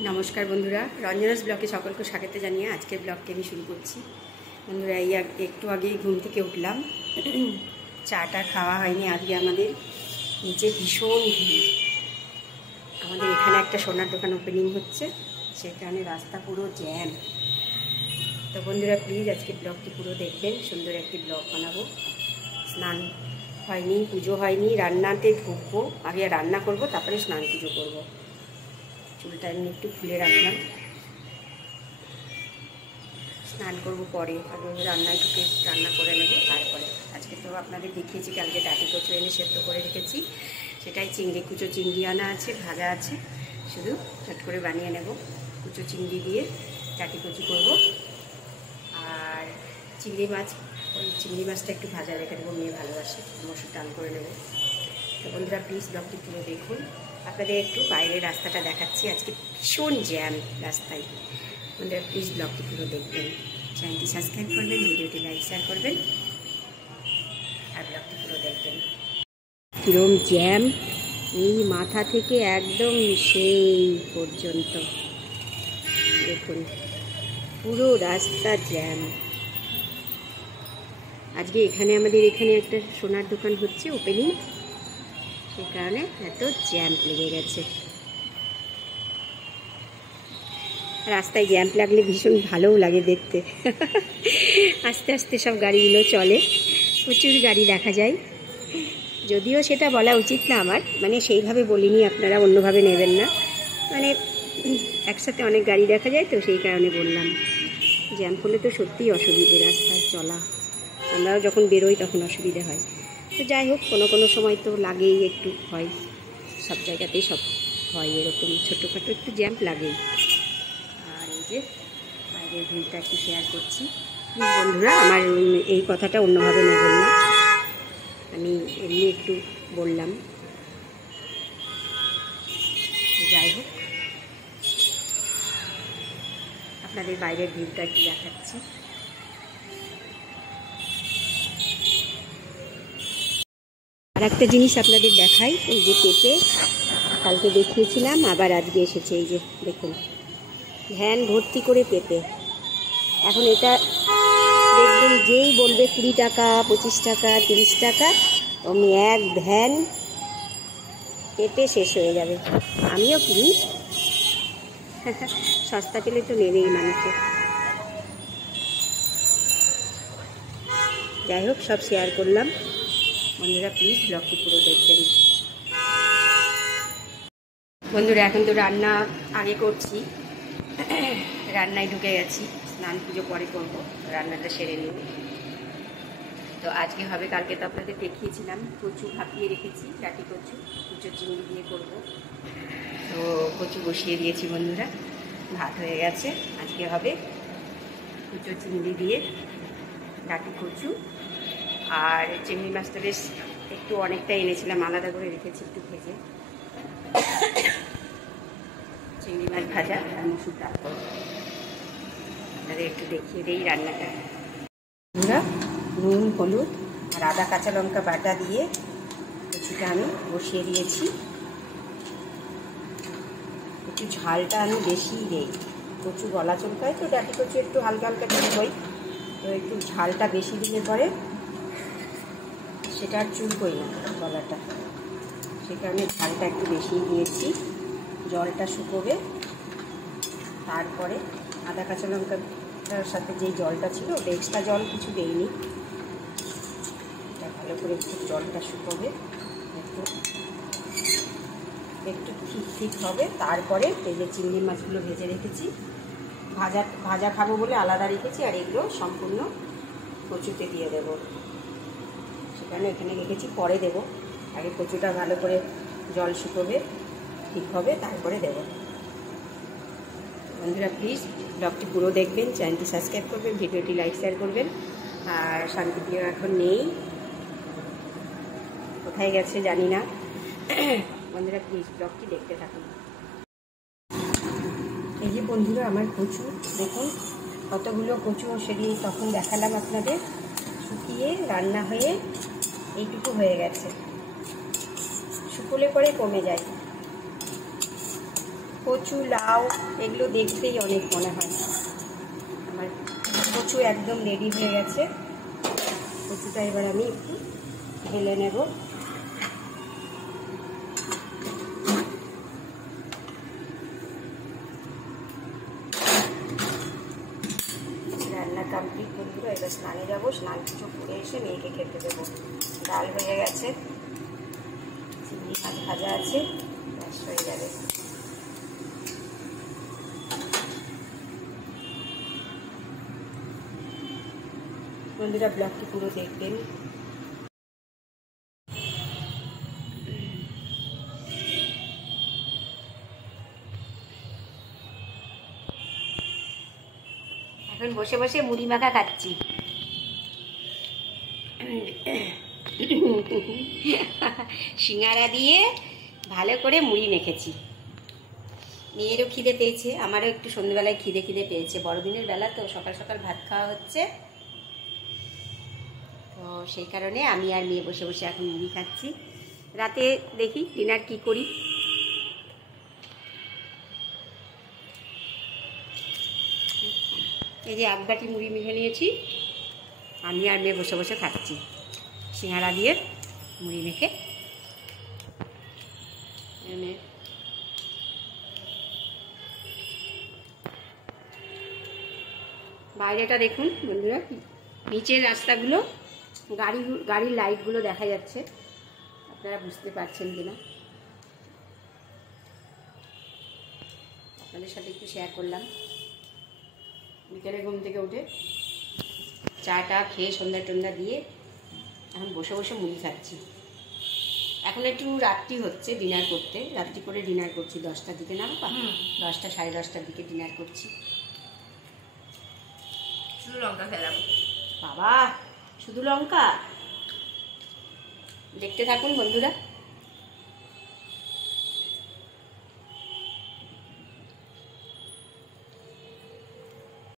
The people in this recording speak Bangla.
নমস্কার বন্ধুরা, রঞ্জনাস ব্লগে সকলকে স্বাগত জানিয়ে আজকের ব্লগকে আমি শুরু করছি। বন্ধুরা, এই একটু আগেই ঘুম থেকে উঠলাম, চাটা খাওয়া হয়নি। আজকে আমাদের নিচে ভীষণ ভিড়। আমাদের এখানে একটা সোনার দোকান ওপেনিং হচ্ছে, সেখানে রাস্তা পুরো জ্যাম। তো বন্ধুরা প্লিজ আজকে ব্লগটি পুরো দেখবেন, সুন্দর একটি ব্লগ বানাবো। স্নান হয়নি, পুজো হয়নি, রান্নাতে ঢুকবো, আগে রান্না করব, তারপরে স্নান পুজো করবো। চুলটা এমনি একটু খুলে রাখলাম, স্নান করবো পরে, আগে রান্নায় ঢুকে রান্না করে নেব। তারপরে আজকে তো আপনাদের দেখিয়েছি, কালকে ডাঁটি কচু এনে সেদ্ধ করে রেখেছি, সেটাই চিংড়ি আনা আছে, ভাজা আছে, শুধু চট করে বানিয়ে নেব। কুচো চিংড়ি দিয়ে ডাঁটি কচু করবো। আর চিংড়ি মাছটা একটু ভাজা রেখে দেবো, মেয়ে ভালোবাসে, মসুর ডাল করে নেব। তো বন্ধুরা প্লিজ ব্লগটি পুরো দেখুন। আপনাদের একটু বাইরের রাস্তাটা দেখাচ্ছি, আজকে ভীষণ জ্যাম রাস্তায়। বন্ধুরা প্লিজ ব্লগটি পুরো দেখবেন, চ্যানেলটি সাবস্ক্রাইব করবেন, ভিডিওটি লাইক শেয়ার করবেন, আর ব্লগটি পুরো দেখবেন। কিরম জ্যাম, এই মাথা থেকে একদম সেই পর্যন্ত দেখুন, পুরো রাস্তা জ্যাম। আজকে আমাদের এখানে একটা সোনার দোকান হচ্ছে ওপেনিং, সে কারণে এত জ্যাম লেগে গেছে। রাস্তায় জ্যাম লাগলে ভীষণ ভালোও লাগে দেখতে। আস্তে আস্তে সব গাড়িগুলো চলে, প্রচুর গাড়ি দেখা যায়। যদিও সেটা বলা উচিত না আমার, মানে সেইভাবে বলিনি, আপনারা অন্যভাবে নেবেন না। মানে একসাথে অনেক গাড়ি দেখা যায় তো, সেই কারণে বললাম। জ্যাম হলে তো সত্যিই অসুবিধে রাস্তায় চলা, আমরাও যখন বেরোই তখন অসুবিধে হয়। তো যাই হোক, কোনো সময় তো লাগেই, একটু হয়, সব জায়গাতেই সব হয় এরকম, ছোটোখাটো একটু জ্যাম লাগেই। আর এই যে বাইরের ভিউটা একটু শেয়ার করছি। বন্ধুরা আমার এই কথাটা অন্যভাবে নেবেন না, আমি এমনি একটু বললাম। যাই হোক, আপনাদের বাইরের ভিউটা একটু দেখাচ্ছি। আর একটা জিনিস আপনাদের দেখাই, এই যে পেঁপে কালকে দেখিয়েছিলাম, আবার আজকে এসেছে। এই যে দেখুন, ভ্যান ভর্তি করে পেঁপে। এখন এটা দেখবেন, যেই বলবে 20 টাকা, 25 টাকা, 30 টাকা, অমনি এক ভ্যান পেঁপে শেষ হয়ে যাবে। আমিও কিনি, সস্তা পেলে তো নেবেই মানুষে। যাই হোক, সব শেয়ার করলাম। বন্ধুরা প্লিজ ব্লগটি পুরো দেখবেন। বন্ধুরা এখন তো রান্না আগে করছি, রান্নায় ঢুকে গেছি, স্নান পুজো পরে করবো, রান্নাটা সেরে নিব। তো আজকে হবে, কালকে তো আপনাদের দেখিয়েছিলাম, কচু ভাপিয়ে রেখেছি, ডাঁটি কচু, কুচো চিংড়ি দিয়ে করব। তো কচু বসিয়ে দিয়েছি বন্ধুরা, ভাত হয়ে গেছে। আজকে হবে কুচো চিংড়ি দিয়ে ডাঁটি কচু। আর চিংড়ি মাছটা বেশ একটু অনেকটা এনেছিলাম, আলাদা করে রেখেছি একটু ভেজে। চিংড়ি মাছ ভাজা আর মসুর ডাল করবো। আপনাদের একটু দেখিয়ে দিই রান্নাটা। আমরা নুন, হলুদ আর আদা কাঁচা লঙ্কা বাটা দিয়ে কচুটা আমি বসিয়ে দিয়েছি। একটু ঝালটা আমি বেশিই দিই, কচু গলা চলকায় তো, ডাঁটি কচু একটু হালকা হালকা দিয়ে হয়, তো একটু ঝালটা বেশি দিলে পরে সেটা আর চুলকোই না গলাটা, সে কারণে ঝালটা একটু বেশিই দিয়েছি। জলটা শুকোবে, তারপরে আদা কাঁচা লঙ্কার সাথে যেই জলটা ছিল, ওটা এক্সট্রা জল কিছু দেইনি, এটা ভালো করে একটু জলটা শুকোবে, একটু ঠিক হবে। তারপরে এই যে চিংড়ি মাছগুলো ভেজে রেখেছি, ভাজা খাবো বলে আলাদা রেখেছি, আর এগুলো সম্পূর্ণ কচুতে দিয়ে দেবো, সেখানে এখানে রেখেছি, পরে দেবো। আগে কচুটা ভালো করে জল শুকোবে, ঠিক হবে, তারপরে দেব। বন্ধুরা প্লিজ ব্লগটি পুরো দেখবেন, চ্যানেলটি সাবস্ক্রাইব করবেন, ভিডিওটি লাইক শেয়ার করবেন। আর শান্তিপ্রিয় এখন নেই, কোথায় গেছে জানি না। বন্ধুরা প্লিজ ব্লগটি দেখতে থাকুন। এই যে বন্ধুরা আমার কচু দেখুন, কতগুলো কচু সেদিন তখন দেখালাম আপনাদের, শুকিয়ে রান্না হয়ে এইটুকু হয়ে গেছে। শুকোলে পরে কমে যায়, কচু, লাউ এগুলো দেখতেই অনেক মনে হয়। আমার কচু একদম রেডি হয়ে গেছে। কচুটা এবার আমি একটু ঢেলে নেব। রান্না কমপ্লিট বন্ধুরা, এবার স্নানে যাবো। স্নান কিছু করে এসে মেয়েকে খেতে দেবো। ডাল হয়ে গেছে, চিংড়ি মাছ ভাজা আছে, ব্যাস হয়ে যাবে। বন্ধুরা ব্লগটি পুরো দেখবেন। এখন বসে বসে মুড়ি মাখা খাচ্ছি। সিঙ্গারা দিয়ে ভালো করে মুড়ি মেখেছি। মেয়েরও খিদে পেয়েছে, আমারও একটু সন্ধ্যেবেলায় খিদে পেয়েছে। বড়দিনের বেলা তো সকাল সকাল ভাত খাওয়া হচ্ছে, তো সেই কারণে আমি আর মেয়ে বসে বসে এখন মুড়ি খাচ্ছি। রাতে দেখি ডিনার কি করি। এই যে 1 বাটি মুড়ি মেখে নিয়েছি, আমি আর মেয়ে বসে বসে খাচ্ছি সিঙ্গারা দিয়ে মুড়ি মেখে। বাইরেটা দেখুন বন্ধুরা, নিচের রাস্তাগুলো, গাড়ির লাইটগুলো দেখা যাচ্ছে, আপনারা বুঝতে পারছেন কিনা। আপনাদের সাথে একটু শেয়ার করলাম। বিকেলে ঘুম থেকে উঠে চাটা খেয়ে সন্ধ্যা টন্ধ্যা দিয়ে এখন বসে বসে মুড়ি খাচ্ছি। এখন একটু রাত্রি হচ্ছে ডিনার করতে, রাত্রি করে ডিনার করছি 10টার দিকে, না বাবা 10টা সাড়ে 10টার দিকে ডিনার করছি। শুধু লঙ্কা খেলাম বাবা, শুধু লঙ্কা? দেখতে থাকুন বন্ধুরা।